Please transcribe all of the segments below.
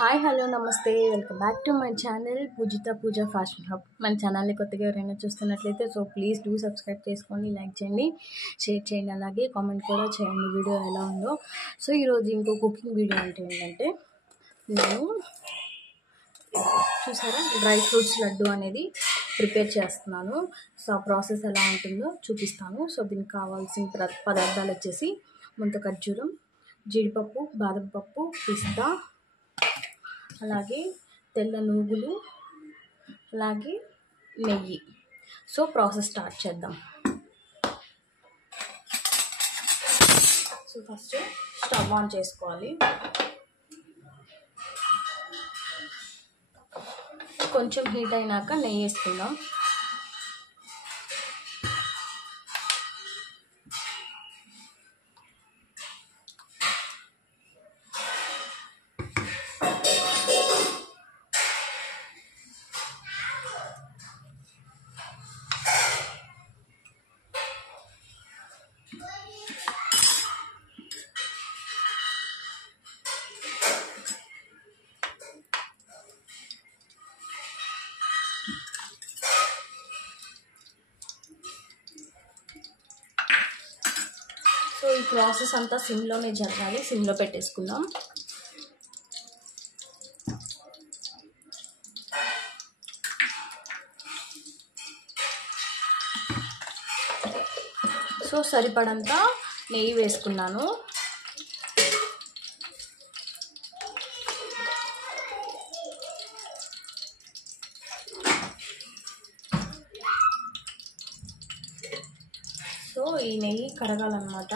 Hi hello నమస్తే welcome back to my channel Poojitha Pooja fashion hub. మన ఛానల్ని కొత్తగా ఎవరైనా చూస్తున్నట్లయితే ప్లీజ్ డూ సబ్స్క్రైబ్ చేసుకోండి, లైక్ చేయండి, షేర్ చేయండి, అలాగే కామెంట్ కూడా చేయండి వీడియో ఎలా ఉందో. ఈరోజు ఇంకో కుకింగ్ వీడియో ఏంటంటే నేను చూసారా డ్రై ఫ్రూట్స్ లడ్డు అనేది ప్రిపేర్ చేస్తున్నాను. ఆ ప్రాసెస్ ఎలా ఉంటుందో చూపిస్తాను. దీనికి కావాల్సిన పదార్థాలు వచ్చేసి ముంత ఖర్జూరం, జీడిపప్పు, బాదం పప్పు, పిస్తా, అలాగే తెల్ల నూగులు, అలాగే నెయ్యి. ప్రాసెస్ స్టార్ట్ చేద్దాం. ఫస్ట్ స్టవ్ ఆన్ చేసుకోవాలి. కొంచెం హీట్ అయినాక నెయ్యి వేసుకుందాం. ఈ ప్రాసెస్ అంతా సిమ్లోనే జరగాలి. సిమ్లో పెట్టేసుకుందాం. సరిపడంత నెయ్యి వేసుకున్నాను. ఈ నెయ్యి కరగాలన్నమాట.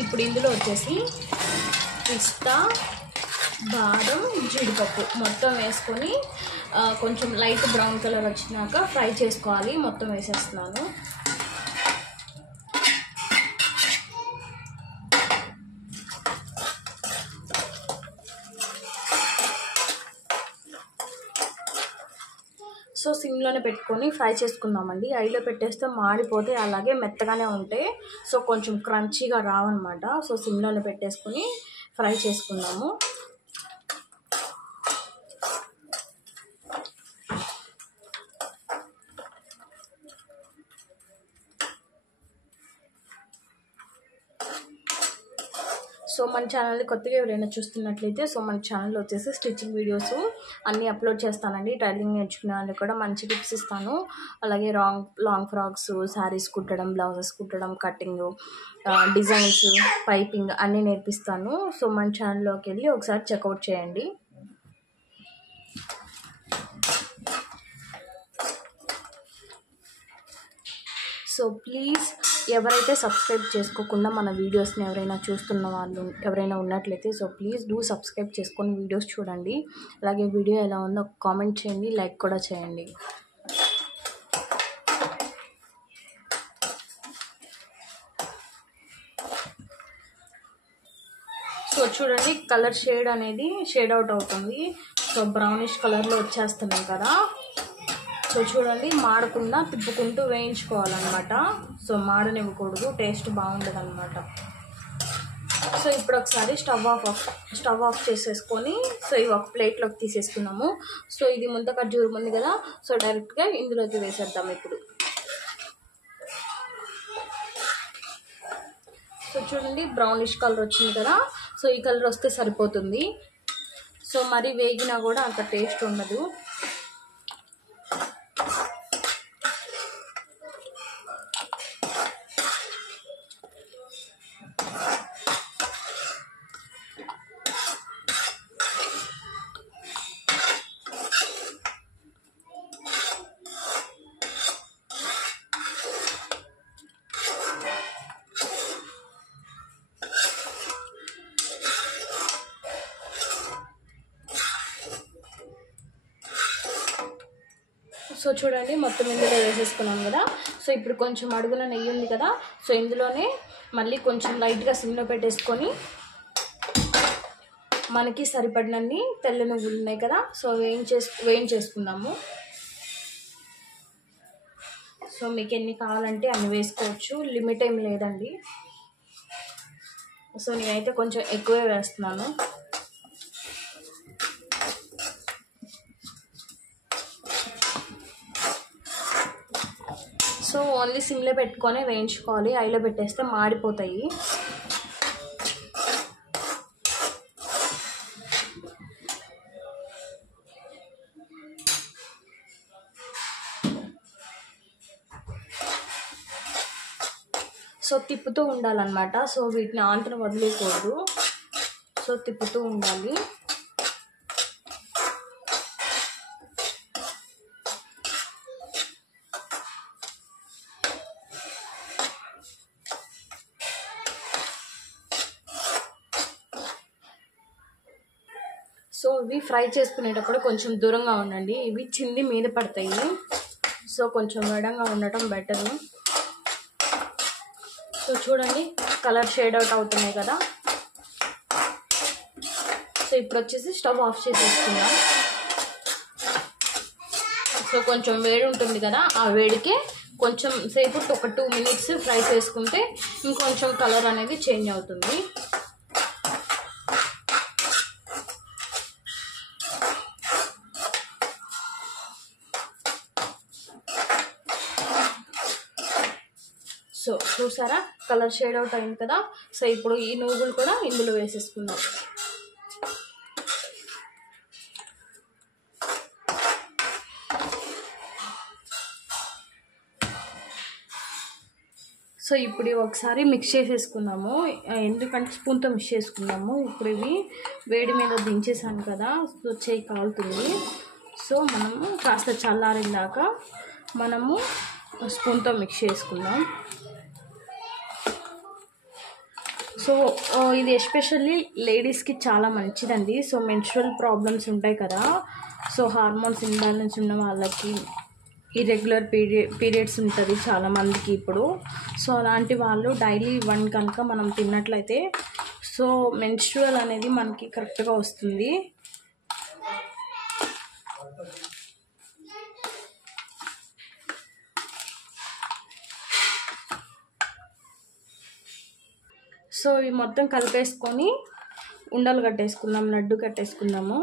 ఇప్పుడు ఇందులో వచ్చేసి పిస్తా, బాదం, జీడిపప్పు మొత్తం వేసుకొని కొంచెం లైట్ బ్రౌన్ కలర్ వచ్చినాక ఫ్రై చేసుకోవాలి. మొత్తం వేసేస్తున్నాను. సిమ్లోనే పెట్టుకొని ఫ్రై చేసుకుందామండి. ఐలో పెట్టేస్తే మాడిపోతే అలాగే మెత్తగానే ఉంటాయి. కొంచెం క్రంచీగా రావన్నమాట. సిమ్లోనే పెట్టేసుకొని ఫ్రై చేసుకుందాము. మన ఛానల్ని కొత్తగా ఎవరైనా చూస్తున్నట్లయితే మన ఛానల్లో వచ్చేసి స్టిచ్చింగ్ వీడియోస్ అన్నీ అప్లోడ్ చేస్తానండి. టైలరింగ్ నేర్చుకునే వాళ్ళకి కూడా మంచి టిప్స్ ఇస్తాను. అలాగే లాంగ్ ఫ్రాక్స్, శారీస్ కుట్టడం, బ్లౌజెస్ కుట్టడం, కటింగ్, డిజైన్స్, పైపింగ్ అన్నీ నేర్పిస్తాను. మన ఛానల్లోకి వెళ్ళి ఒకసారి చెక్అవుట్ చేయండి. ప్లీజ్ ఎవరైతే సబ్స్క్రైబ్ చేసుకోకుండా మన వీడియోస్ని ఎవరైనా చూస్తున్న వాళ్ళు ఎవరైనా ఉన్నట్లయితే ప్లీజ్ డూ సబ్స్క్రైబ్ చేసుకొని వీడియోస్ చూడండి. అలాగే వీడియో ఎలా ఉందో కామెంట్ చేయండి, లైక్ కూడా చేయండి. చూడండి కలర్ షేడ్ అనేది షేడ్ అవుట్ అవుతుంది. బ్రౌనిష్ కలర్లో వచ్చేస్తున్నాయి కదా. చూడండి మాడకుండా తిప్పుకుంటూ వేయించుకోవాలన్నమాట. మాడనివ్వకూడదు, టేస్ట్ బాగుండదు అనమాట. ఇప్పుడు ఒకసారి స్టవ్ ఆఫ్ చేసేసుకొని ఇవి ఒక ప్లేట్లోకి తీసేసుకున్నాము. ఇది ముంత ఖర్జూరం ఉంది కదా. డైరెక్ట్గా ఇందులోకి వేసేద్దాం. ఇప్పుడు చూడండి బ్రౌనిష్ కలర్ వచ్చింది కదా. ఈ కలర్ వస్తే సరిపోతుంది. మరి వేగినా కూడా అంత టేస్ట్ ఉండదు. చూడండి మొత్తం ఇందులో వేసేసుకున్నాం కదా. ఇప్పుడు కొంచెం అడుగున నెయ్యి ఉంది కదా. ఇందులోనే మళ్ళీ కొంచెం లైట్గా సిమ్లో పెట్టేసుకొని మనకి సరిపడినన్ని తెల్ల నువ్వులు ఉన్నాయి కదా. వేయించేసుకుందాము. సో మీకు ఎన్ని కావాలంటే అన్ని వేసుకోవచ్చు, లిమిట్ ఏం లేదండి. సో నేనైతే కొంచెం ఎక్కువే వేస్తున్నాను. సో ఓన్లీ సిమ్లో పెట్టుకొని వేయించుకోవాలి, ఐలో పెట్టేస్తే మాడిపోతాయి. సో తిప్పుతూ ఉండాలన్నమాట. సో వీటిని ఆంతరం వదిలేయకూడదు, సో తిప్పుతూ ఉండాలి. సో ఇవి ఫ్రై చేసుకునేటప్పుడు కొంచెం దూరంగా ఉండండి, ఇవి చింది మీద పడతాయి. సో కొంచెం వేడంగా ఉండటం బెటరు. సో చూడండి కలర్ షేడ్ అవుట్ అవుతున్నాయి కదా. సో ఇప్పుడు వచ్చేసి స్టవ్ ఆఫ్ చేసేసుకుందాం. సో కొంచెం వేడి ఉంటుంది కదా, ఆ వేడికే కొంచెం సేపు ఒక 2 minutes ఫ్రై చేసుకుంటే ఇంకొంచెం కలర్ అనేది చేంజ్ అవుతుంది. సో చూసారా కలర్ షేడ్ అవుట్ అయింది కదా. సో ఇప్పుడు ఈ నువ్వులు కూడా ఇందులో వేసేసుకుందాం. సో ఇప్పుడు ఒకసారి మిక్స్ చేసేసుకుందాము, ఎందుకంటే స్పూన్తో మిక్స్ చేసుకుందాము. ఇప్పుడు ఇవి వేడి మీద దించేసాను కదా, సో చేయి కాలుతుంది. సో మనము కాస్త చల్లారిందాక మనము స్పూన్తో మిక్స్ చేసుకుందాం. సో ఇది ఎస్పెషల్లీ లేడీస్కి చాలా మంచిదండి. సో మెన్స్ట్రువల్ ప్రాబ్లమ్స్ ఉంటాయి కదా, సో హార్మోన్స్ ఇంబ్యాలెన్స్ ఉన్న వాళ్ళకి, ఇర్రెగ్యులర్ పీరియడ్స్ ఉంటుంది చాలామందికి ఇప్పుడు. సో అలాంటి వాళ్ళు డైలీ 1 కనుక మనం తిన్నట్లయితే సో మెన్స్ట్రువల్ అనేది మనకి కరెక్ట్గా వస్తుంది. సో ఇవి మొత్తం కలిపేసుకొని ఉండలు కట్టేసుకుందాం, లడ్డు కట్టేసుకుందాము.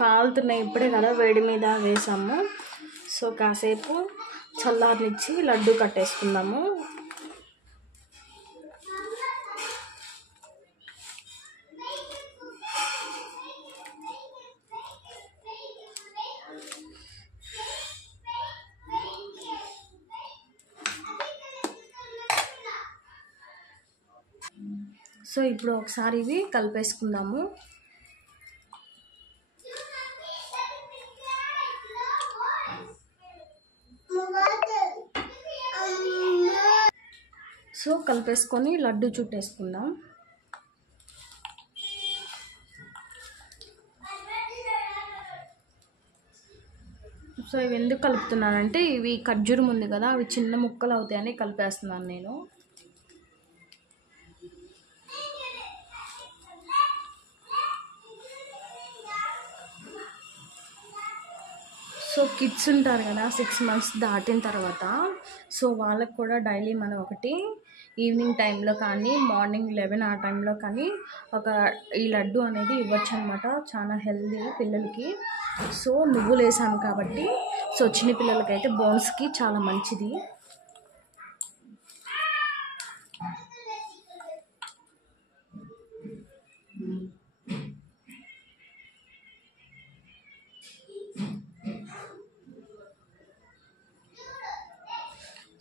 కాలుతున్నాయి ఇప్పుడే కదా వేడి మీద వేసాము. సో కాసేపు చల్లారనిచ్చి లడ్డు కట్టేసుకుందాము. సో ఇప్పుడు ఒకసారి ఇవి కలిపేసుకుందాము. సో కలిపేసుకొని లడ్డు చుట్టేసుకుందాం. సో ఇవి ఎందుకు కలుపుతున్నానంటే ఇవి ఖర్జూరం ఉంది కదా, అవి చిన్న ముక్కలు అవుతాయని కలిపేస్తున్నాను నేను. సో కిడ్స్ ఉంటారు కదా 6 months దాటిన తర్వాత, సో వాళ్ళకు కూడా డైలీ మనం ఒకటి ఈవినింగ్ టైంలో కానీ మార్నింగ్ 11 ఆ టైంలో కానీ ఈ లడ్డు అనేది ఇవ్వచ్చు అనమాట. చాలా హెల్దీ పిల్లలకి. సో నువ్వులు వేసాము కాబట్టి సో చిన్న పిల్లలకైతే బోన్స్కి చాలా మంచిది.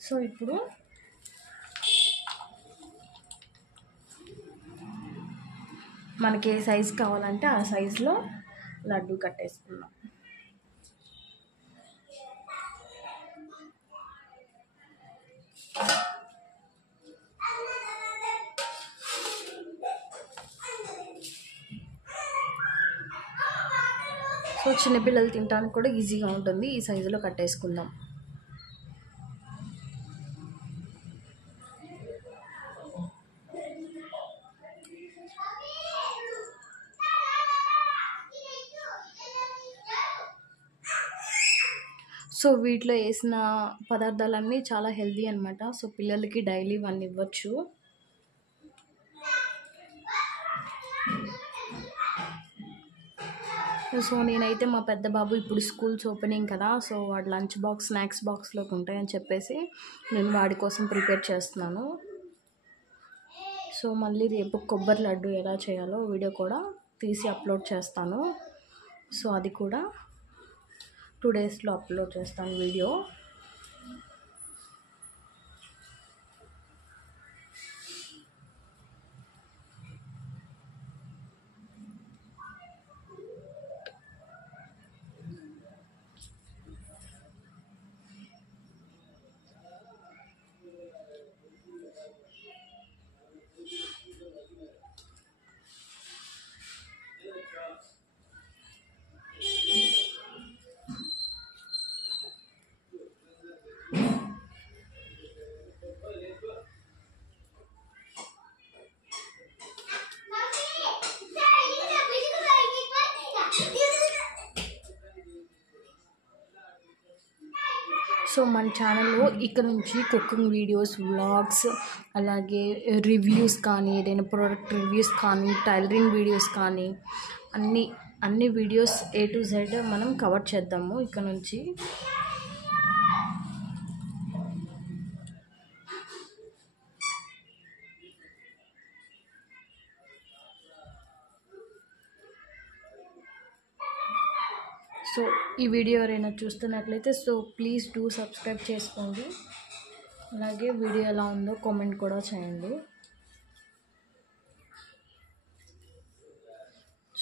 సో ఇప్పుడు మనకి ఏ సైజు కావాలంటే ఆ సైజులో లడ్డు కట్టేసుకున్నాం. సో చిన్నపిల్లలు తినడానికి కూడా ఈజీగా ఉంటుంది, ఈ సైజులో కట్టేసుకుందాం. సో వీటిలో వేసిన పదార్థాలన్నీ చాలా హెల్దీ అనమాట. సో పిల్లలకి డైలీ 1 ఇవ్వచ్చు. సో నేనైతే మా పెద్ద బాబు ఇప్పుడు స్కూల్స్ ఓపెనింగ్ కదా, సో వాడు లంచ్ బాక్స్ స్నాక్స్ బాక్స్లోకి ఉంటాయని చెప్పేసి నేను వాడి కోసం ప్రిపేర్ చేస్తున్నాను. సో మళ్ళీ రేపు కొబ్బరి లడ్డు ఎలా చేయాలో వీడియో కూడా తీసి అప్లోడ్ చేస్తాను. సో అది కూడా 2 డేస్లో అప్లోడ్ చేస్తాను వీడియో. సో మన ఛానల్లో ఇక్కడ నుంచి కుకింగ్ వీడియోస్, వ్లాగ్స్, అలాగే రివ్యూస్ కానీ, ఏదైనా ప్రోడక్ట్ రివ్యూస్ కానీ, టైలరింగ్ వీడియోస్ కానీ అన్ని వీడియోస్ A to Z మనం కవర్ చేద్దాము ఇక్కడ నుంచి. సో ఈ వీడియో ఎవరైనా చూస్తున్నట్లయితే సో ప్లీజ్ డూ సబ్స్క్రైబ్ చేసుకోండి. అలాగే వీడియో ఎలా ఉందో కామెంట్ కూడా చేయండి.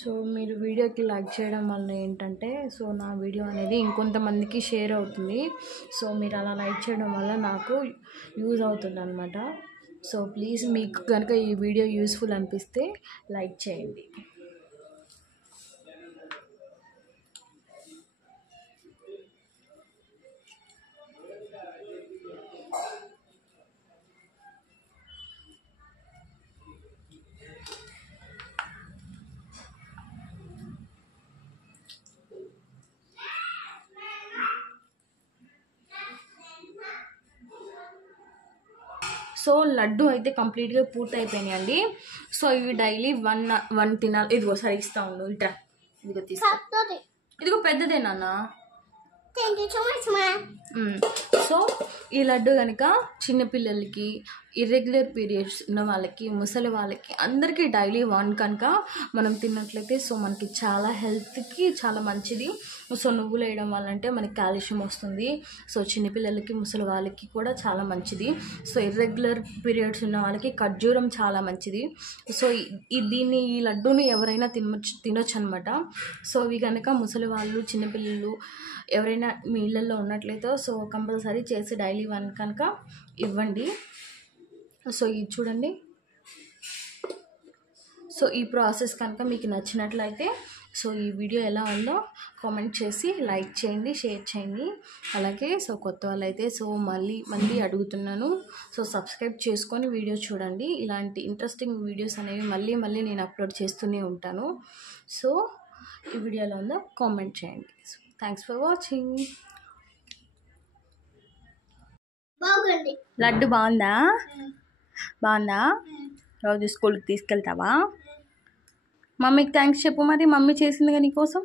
సో మీరు వీడియోకి లైక్ చేయడం వల్ల ఏంటంటే సో నా వీడియో అనేది ఇంకొంతమందికి షేర్ అవుతుంది. సో మీరు అలా లైక్ చేయడం వల్ల నాకు యూజ్ అవుతుంది అనమాట. సో ప్లీజ్ మీకు కనుక ఈ వీడియో యూస్ఫుల్ అనిపిస్తే లైక్ చేయండి. సో లడ్డు అయితే కంప్లీట్గా పూర్తి అయిపోయినాయండి. సో ఇవి డైలీ వన్ తినాలి. ఇదిగో సరే ఇస్తా ఉండు, ఇట్రా, ఇదిగో తీసుకో, ఇదిగో పెద్దదే నాన్న. సో ఈ లడ్డు కనుక చిన్నపిల్లలకి, ఇర్రెగ్యులర్ పీరియడ్స్ ఉన్న వాళ్ళకి, ముసలి వాళ్ళకి అందరికీ డైలీ 1 కనుక మనం తిన్నట్లయితే సో మనకి చాలా హెల్త్కి చాలా మంచిది. సో నువ్వులు వేయడం వల్ల అంటే మనకి కాల్షియం వస్తుంది. సో చిన్నపిల్లలకి, ముసలి వాళ్ళకి కూడా చాలా మంచిది. సో ఇర్రెగ్యులర్ పీరియడ్స్ ఉన్న వాళ్ళకి ఖర్జూరం చాలా మంచిది. సో ఈ లడ్డూని ఎవరైనా తినొచ్చు అనమాట. సో ఇవి కనుక ముసలి వాళ్ళు, చిన్నపిల్లలు ఎవరైనా మీ ఇళ్ళల్లో ఉన్నట్లయితే సో కంపల్సరీ చేసి డైలీ 1 కనుక ఇవ్వండి. సో ఇది చూడండి. సో ఈ ప్రాసెస్ కనుక మీకు నచ్చినట్లయితే సో ఈ వీడియో ఎలా ఉందో కామెంట్ చేసి లైక్ చేయండి, షేర్ చేయండి. అలాగే సో కొత్త వాళ్ళైతే సో మళ్ళీ అడుగుతున్నాను, సో సబ్స్క్రైబ్ చేసుకొని వీడియో చూడండి. ఇలాంటి ఇంట్రెస్టింగ్ వీడియోస్ అనేవి మళ్ళీ నేను అప్లోడ్ చేస్తూనే ఉంటాను. సో ఈ వీడియో ఎలా ఉందో కామెంట్ చేయండి. So thanks for watching. Laddu బాగుందా? రోజు స్కూల్కి తీసుకెళ్తావా? మమ్మీకి థ్యాంక్స్ చెప్పు మరి, మమ్మీ చేసిందిగా నీకోసం.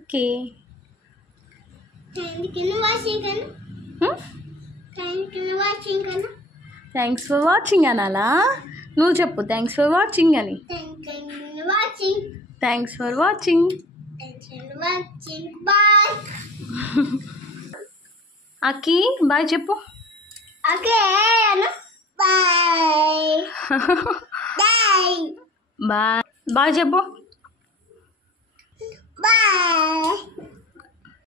ఓకే, థ్యాంక్స్ ఫర్ వాచింగ్ అనాలా? నువ్వు చెప్పు థ్యాంక్స్ ఫర్ వాచింగ్ అని. Thanks for watching. Akki bye చెప్పు. బాయ్ చెప్పు. బాయ్.